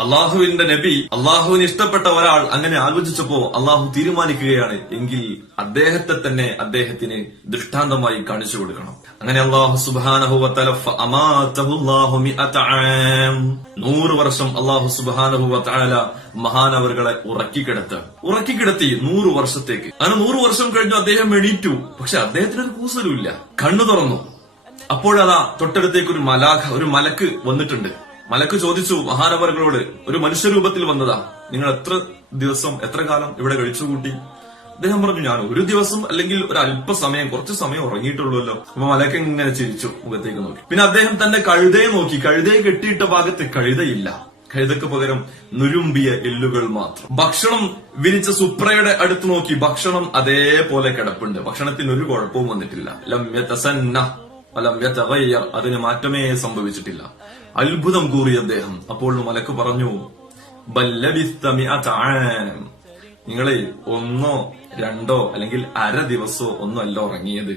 അള്ളാഹുവിന്റെ നബി, അള്ളാഹുവിന് ഇഷ്ടപ്പെട്ട ഒരാൾ അങ്ങനെ ആലോചിച്ചപ്പോ അള്ളാഹു തീരുമാനിക്കുകയാണ്, എങ്കിൽ അദ്ദേഹത്തെ തന്നെ അദ്ദേഹത്തിന് ദൃഷ്ടാന്തമായി കാണിച്ചു കൊടുക്കണം. അങ്ങനെ അള്ളാഹു സുബ്ഹാനഹു വ തആല ഫഅമാതഹു അല്ലാഹു 100 ആം, 100 വർഷം അള്ളാഹു സുബ്ഹാനഹു വ തആല മഹാനവറുകളെ ഉറക്കിക്കിടത്തി 100 വർഷത്തേക്ക്. അങ്ങനെ 100 വർഷം കഴിഞ്ഞു അദ്ദേഹം എണീറ്റു. പക്ഷെ അദ്ദേഹത്തിന് ഒരു കൂസലുമില്ല. കണ്ണു തുറന്നു. അപ്പോഴതാ തൊട്ടടുത്തേക്ക് ഒരു മലക്ക് വന്നിട്ടുണ്ട്. മലക്ക് ചോദിച്ചു മഹാനവറുകളോട്, ഒരു മനുഷ്യരൂപത്തിൽ വന്നതാ, നിങ്ങൾ എത്ര കാലം ഇവിടെ കഴിച്ചുകൂട്ടി? അദ്ദേഹം പറഞ്ഞു, ഞാൻ ഒരു ദിവസം അല്ലെങ്കിൽ ഒരു അല്പസമയം, കുറച്ചു സമയം ഉറങ്ങിയിട്ടുള്ളൂല്ലോ. അപ്പൊ മലക്ക് ഇങ്ങനെ ചിരിച്ചു, മുഖത്തേക്ക് നോക്കി. പിന്നെ അദ്ദേഹം തന്റെ കഴുതയെ നോക്കി. കഴുതയെ കെട്ടിയിട്ട ഭാഗത്ത് കഴുതയില്ല. കഴുതയ്ക്ക് പകരം നുരുമ്പിയ എല്ലുകൾ മാത്രം. ഭക്ഷണം വിരിച്ച സുപ്രയുടെ അടുത്ത് നോക്കി. ഭക്ഷണം അതേപോലെ കിടപ്പുണ്ട്. ഭക്ഷണത്തിന് ഒരു കുഴപ്പവും വന്നിട്ടില്ല. ലം യതസന്ന വലം യതഗയ്യർ, അതിന് മാറ്റമേ സംഭവിച്ചിട്ടില്ല. അത്ഭുതം കൂറി അദ്ദേഹം. അപ്പോൾ മലക്ക് പറഞ്ഞു, ബൽ ലബിസ്ത 100 ആം, നിങ്ങളെ 1 2 അല്ലെങ്കിൽ അര ദിവസമോ ഒന്നുമല്ല ഉറങ്ങിയത്.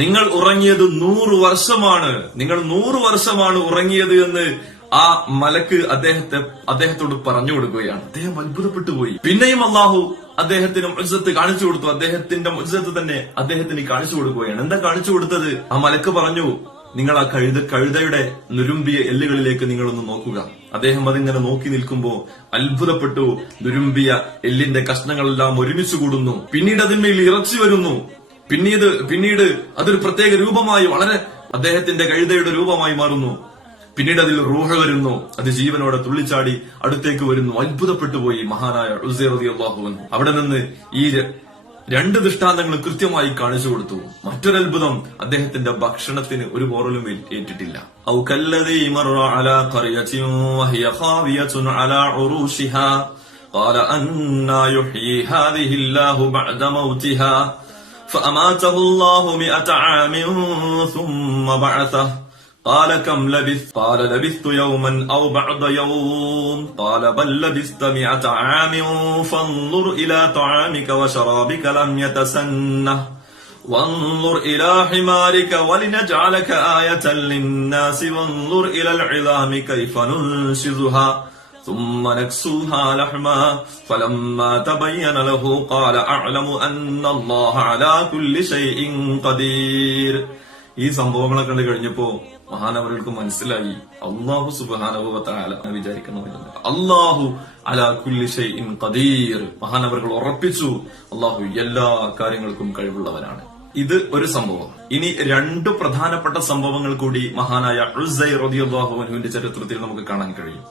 നിങ്ങൾ ഉറങ്ങിയത് 100 വർഷമാണ്. നിങ്ങൾ 100 വർഷമാണ് ഉറങ്ങിയത് എന്ന് ആ മലക്ക് അദ്ദേഹത്തോട് പറഞ്ഞു കൊടുക്കുകയാണ്. അദ്ദേഹം അത്ഭുതപ്പെട്ടു പോയി. പിന്നെയും അള്ളാഹു അദ്ദേഹത്തിന് മുഅ്ജിസത്ത് കാണിച്ചു കൊടുത്തു. അദ്ദേഹത്തിന്റെ മുഅ്ജിസത്ത് തന്നെ അദ്ദേഹത്തിന് കാണിച്ചു കൊടുക്കുകയാണ്. എന്താ കാണിച്ചു കൊടുത്തത്? ആ മലക്ക് പറഞ്ഞു, നിങ്ങൾ ആ കഴുതയുടെ നുരുമ്പിയ എല്ലുകളിലേക്ക് നിങ്ങളൊന്ന് നോക്കുക. അദ്ദേഹം അതിങ്ങനെ നോക്കി നിൽക്കുമ്പോ അത്ഭുതപ്പെട്ടു. നുരുമ്പിയ എല്ലിന്റെ കഷ്ണങ്ങളെല്ലാം ഒരുമിച്ച് കൂടുന്നു. പിന്നീട് അതിന്മേൽ ഇറച്ചി വരുന്നു. പിന്നീട് അതൊരു പ്രത്യേക രൂപമായി, വളരെ അദ്ദേഹത്തിന്റെ കഴുതയുടെ രൂപമായി മാറുന്നു. പിന്നീട് അതിൽ റൂഹ് വരുന്നു. അത് ജീവനോടെ തുള്ളിച്ചാടി അടുത്തേക്ക് വരുന്നു. അത്ഭുതപ്പെട്ടു പോയി മഹാനായ ഉസൈർ റളിയല്ലാഹു അൻഹു. അവിടെ നിന്ന് ഈ 2 ദൃഷ്ടാന്തങ്ങൾ കൃത്യമായി കാണിച്ചു കൊടുത്തു. മറ്റൊരത്ഭുതം, അദ്ദേഹത്തിന്റെ ഭക്ഷണത്തിന് ഒരു പോറലും ഏറ്റിട്ടില്ല. ഔ കല്ലദീ മറ അലാ ഖറിയത്തിൻ വഹിയ ഖാവിയത്തുൻ അലാ ഉറൂശിഹാ ഖാല അന്നാ യുഹ്യീ ഹാദിഹി അല്ലാഹു ബഅദ മൗതിഹാ ഫഅമാതഹു അല്ലാഹു 100 ആമിൻ ثم بعثه قال كم لبثت قال لبثت يوما أو بعض يوم قال بل لبثت 100 عام فانظر إلى طعامك وشرابك لم يتسنه وانظر إلى حمارك ولنجعلك آية للناس وانظر إلى العظام كيف ننشزها ثم نكسوها لحما فلما تبين له قال أعلم أن الله على كل شيء قدير. ഈ സംഭവങ്ങളെ കണ്ടു കഴിഞ്ഞപ്പോ മഹാനവറുകൾക്ക് മനസ്സിലായി, അല്ലാഹു സുബ്ഹാനഹു വ തആല വിചാരിക്കുന്നില്ല, അല്ലാഹു അലാ കുല്ലി ഷൈഇൻ ഖദീർ. മഹാനവറുകൾ ഉറപ്പിച്ചു, അല്ലാഹു എല്ലാ കാര്യങ്ങൾക്കും കഴിവുള്ളവനാണ്. ഇത് ഒരു സംഭവം. ഇനി 2 പ്രധാനപ്പെട്ട സംഭവങ്ങൾ കൂടി മഹാനായ ഉസൈർ റളിയല്ലാഹു അൻഹുവിന്റെ ചരിത്രത്തിൽ നമുക്ക് കാണാൻ കഴിയും.